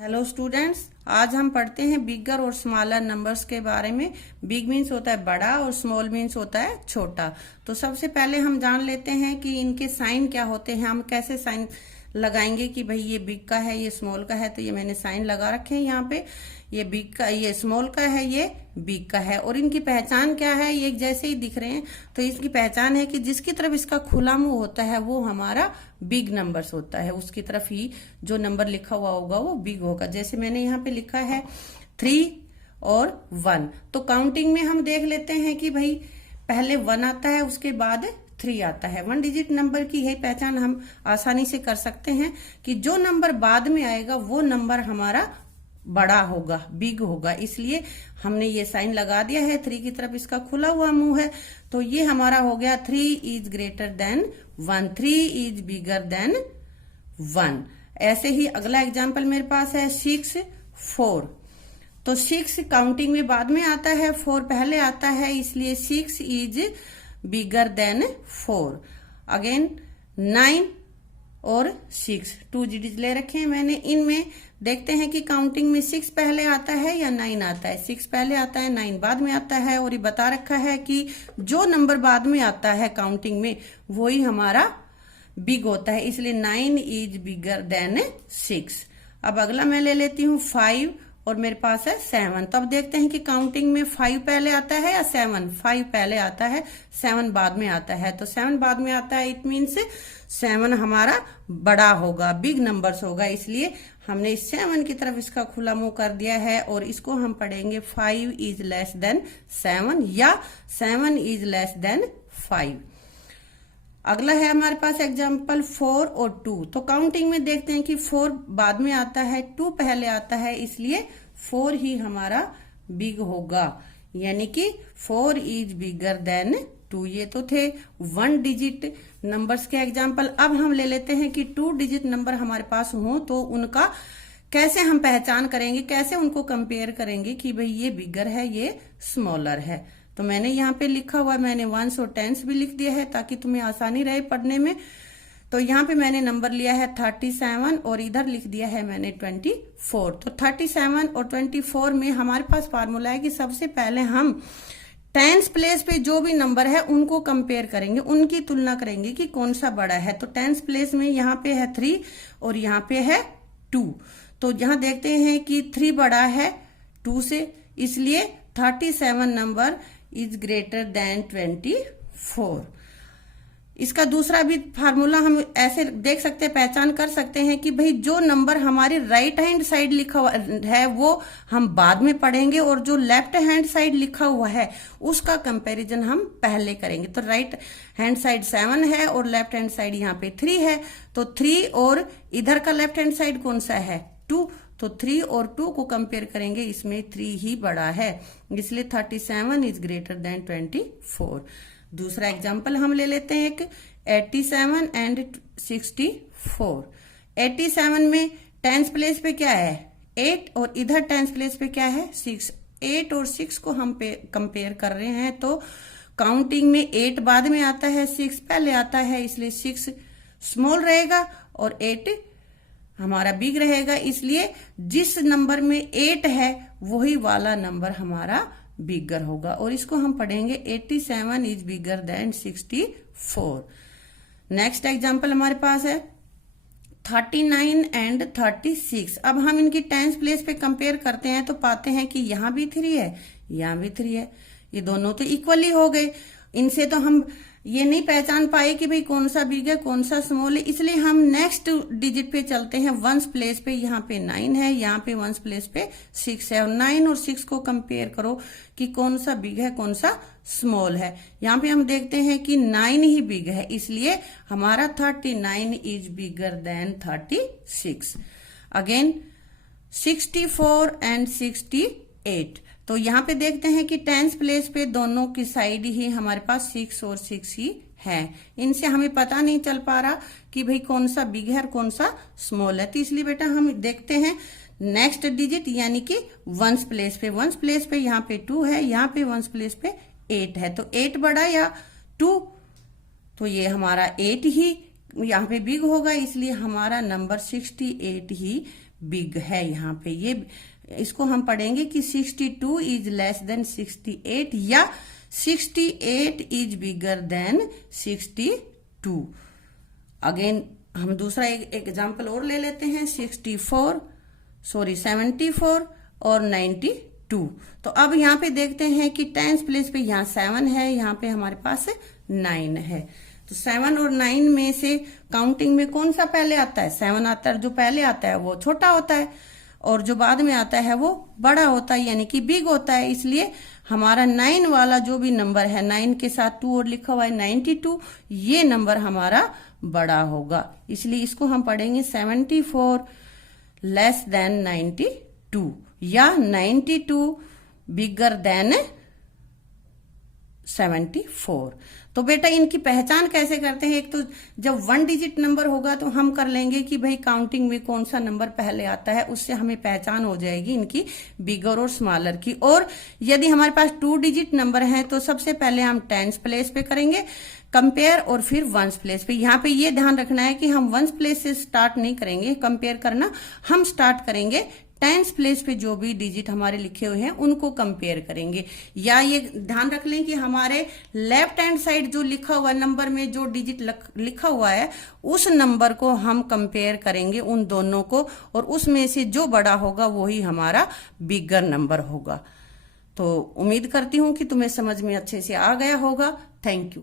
Hello students, आज हम पढ़ते हैं बिगर और स्मॉलर नंबर्स के बारे में। बिग मीन्स होता है बड़ा और स्मॉल मीन्स होता है छोटा। तो सबसे पहले हम जान लेते हैं कि इनके साइन क्या होते हैं। हम कैसे साइन लगाएंगे कि भाई ये बिग का है, ये स्मॉल का है। तो ये मैंने साइन लगा रखे हैं यहाँ पे। ये बिग का, ये स्मॉल का है, ये बिग का है। और इनकी पहचान क्या है, ये जैसे ही दिख रहे हैं तो इसकी पहचान है कि जिसकी तरफ इसका खुला मुंह होता है वो हमारा बिग नंबर्स होता है, उसकी तरफ ही जो नंबर लिखा हुआ होगा वो बिग होगा। जैसे मैंने यहाँ पे लिखा है 3 और 1। तो काउंटिंग में हम देख लेते हैं कि भाई पहले 1 आता है, उसके बाद 3 आता है। 1 डिजिट नंबर की यही पहचान हम आसानी से कर सकते हैं कि जो नंबर बाद में आएगा वो नंबर हमारा बड़ा होगा, बिग होगा। इसलिए हमने ये साइन लगा दिया है। 3 की तरफ इसका खुला हुआ मुंह है, तो ये हमारा हो गया 3 is greater than 1, 3 is bigger than 1। ऐसे ही अगला एग्जाम्पल मेरे पास है 6, 4। तो 6 काउंटिंग में बाद में आता है, 4 पहले आता है, इसलिए 6 इज बिगर देन 4। अगेन 9 और 6, 2 डिजिट ले रखे हैं मैंने। इनमें देखते हैं कि काउंटिंग में 6 पहले आता है या 9 आता है। 6 पहले आता है, 9 बाद में आता है। और ये बता रखा है कि जो नंबर बाद में आता है काउंटिंग में वही हमारा बिग होता है, इसलिए 9 इज बिगर देन 6। अब अगला मैं ले लेती हूँ 5 और मेरे पास है 7। तो अब देखते हैं कि काउंटिंग में 5 पहले आता है या 7। 5 पहले आता है, 7 बाद में आता है। तो 7 बाद में आता है, इट मीन्स 7 हमारा बड़ा होगा, बिग नंबर्स होगा। इसलिए हमने 7 की तरफ इसका खुला मुंह कर दिया है। और इसको हम पढ़ेंगे 5 इज लेस देन 7 या 7 इज लेस देन 5। अगला है हमारे पास एग्जाम्पल 4 और 2। तो काउंटिंग में देखते हैं कि 4 बाद में आता है, 2 पहले आता है, इसलिए 4 ही हमारा बिग होगा, यानी कि 4 इज बिगर देन 2। ये तो थे 1 डिजिट नंबर्स के एग्जाम्पल। अब हम ले लेते हैं कि 2 डिजिट नंबर हमारे पास हो तो उनका कैसे हम पहचान करेंगे, कैसे उनको कंपेयर करेंगे कि भाई ये बिगर है, ये स्मॉलर है। तो मैंने यहाँ पे लिखा हुआ, मैंने 1s और 10s भी लिख दिया है ताकि तुम्हें आसानी रहे पढ़ने में। तो यहाँ पे मैंने नंबर लिया है 37 और इधर लिख दिया है मैंने 24। तो 37 और 24 में हमारे पास फार्मूला है कि सबसे पहले हम 10s प्लेस पे जो भी नंबर है उनको कंपेयर करेंगे, उनकी तुलना करेंगे कि कौन सा बड़ा है। तो 10s प्लेस में यहाँ पे है 3 और यहाँ पे है 2। तो यहाँ देखते हैं कि 3 बड़ा है 2 से, इसलिए 37 नंबर इज ग्रेटर देन 24। इसका दूसरा भी फार्मूला हम ऐसे देख सकते हैं, पहचान कर सकते हैं कि भाई जो नंबर हमारे राइट हैंड साइड लिखा हुआ है वो हम बाद में पढ़ेंगे और जो लेफ्ट हैंड साइड लिखा हुआ है उसका कंपैरिजन हम पहले करेंगे। तो राइट हैंड साइड 7 है और लेफ्ट हैंड साइड यहाँ पे 3 है। तो 3 और इधर का लेफ्ट हैंड साइड कौन सा है, 2। तो 3 और 2 को कंपेयर करेंगे, इसमें 3 ही बड़ा है, इसलिए 37 इज ग्रेटर देन 24। दूसरा एग्जाम्पल हम ले लेते हैं एक 87 एंड 64। 87 में 10s प्लेस पे क्या है 8 और इधर 10s प्लेस पे क्या है 6। 8 और 6 को हम कंपेयर कर रहे हैं। तो काउंटिंग में 8 बाद में आता है, 6 पहले आता है, इसलिए 6 स्मॉल रहेगा और 8 हमारा बिग रहेगा। इसलिए जिस नंबर में 8 है वही वाला नंबर हमारा बिगर होगा। और इसको हम पढ़ेंगे 87 is bigger than 64। Next example हमारे पास है 39 एंड 36। अब हम इनकी 10s प्लेस पे कंपेयर करते हैं तो पाते हैं कि यहाँ भी 3 है, यहाँ भी 3 है, ये दोनों तो इक्वली हो गए। इनसे तो हम ये नहीं पहचान पाए कि भाई कौन सा बिग है कौन सा स्मॉल है, इसलिए हम नेक्स्ट डिजिट पे चलते हैं। 1s प्लेस पे यहाँ पे 9 है, यहाँ पे 1s प्लेस पे 6 है। और 9 और 6 को कंपेयर करो कि कौन सा बिग है कौन सा स्मॉल है। यहाँ पे हम देखते हैं कि 9 ही बिग है, इसलिए हमारा 39 is bigger than 36। Again 64 and 68। तो यहाँ पे देखते हैं कि 10s प्लेस पे दोनों की साइड ही हमारे पास 6 और 6 ही है। इनसे हमें पता नहीं चल पा रहा कि भाई कौन सा बिग है और कौन सा स्मॉल है। तो इसलिए बेटा हम देखते हैं नेक्स्ट डिजिट, यानी कि 1s प्लेस पे। 1s प्लेस पे यहाँ पे 2 है, यहाँ पे 1s प्लेस पे 8 है। तो 8 बड़ा या 2, तो ये हमारा 8 ही यहाँ पे बिग होगा, इसलिए हमारा नंबर 68 ही बिग है यहाँ पे। ये इसको हम पढ़ेंगे कि 62 इज लेस देन 68 या 68 इज बिगर देन 62। अगेन हम दूसरा एक एग्जाम्पल और ले लेते हैं, 74 और 92। तो अब यहाँ पे देखते हैं कि टेंस प्लेस पे यहाँ 7 है, यहाँ पे हमारे पास 9 है। तो 7 और 9 में से काउंटिंग में कौन सा पहले आता है? 7 आता है। जो पहले आता है वो छोटा होता है और जो बाद में आता है वो बड़ा होता है, यानी कि बिग होता है। इसलिए हमारा 9 वाला जो भी नंबर है, 9 के साथ 2 और लिखा हुआ है 92, ये नंबर हमारा बड़ा होगा। इसलिए इसको हम पढ़ेंगे 74 लेस देन 92 या 92 बिगर देन 74। तो बेटा इनकी पहचान कैसे करते हैं? एक तो जब 1 डिजिट नंबर होगा तो हम कर लेंगे कि भाई काउंटिंग में कौन सा नंबर पहले आता है, उससे हमें पहचान हो जाएगी इनकी बिगर और स्मॉलर की। और यदि हमारे पास 2 डिजिट नंबर है तो सबसे पहले हम टेंस प्लेस पे करेंगे कंपेयर और फिर वंस प्लेस पे। यहाँ पे ये ध्यान रखना है कि हम वंस प्लेस से स्टार्ट नहीं करेंगे कंपेयर करना, हम स्टार्ट करेंगे टेंस प्लेस पे जो भी डिजिट हमारे लिखे हुए हैं उनको कंपेयर करेंगे। या ये ध्यान रख लें कि हमारे लेफ्ट हैंड साइड जो लिखा हुआ नंबर में जो डिजिट लिखा हुआ है उस नंबर को हम कंपेयर करेंगे उन दोनों को, और उसमें से जो बड़ा होगा वही हमारा बिगर नंबर होगा। तो उम्मीद करती हूं कि तुम्हें समझ में अच्छे से आ गया होगा। Thank you.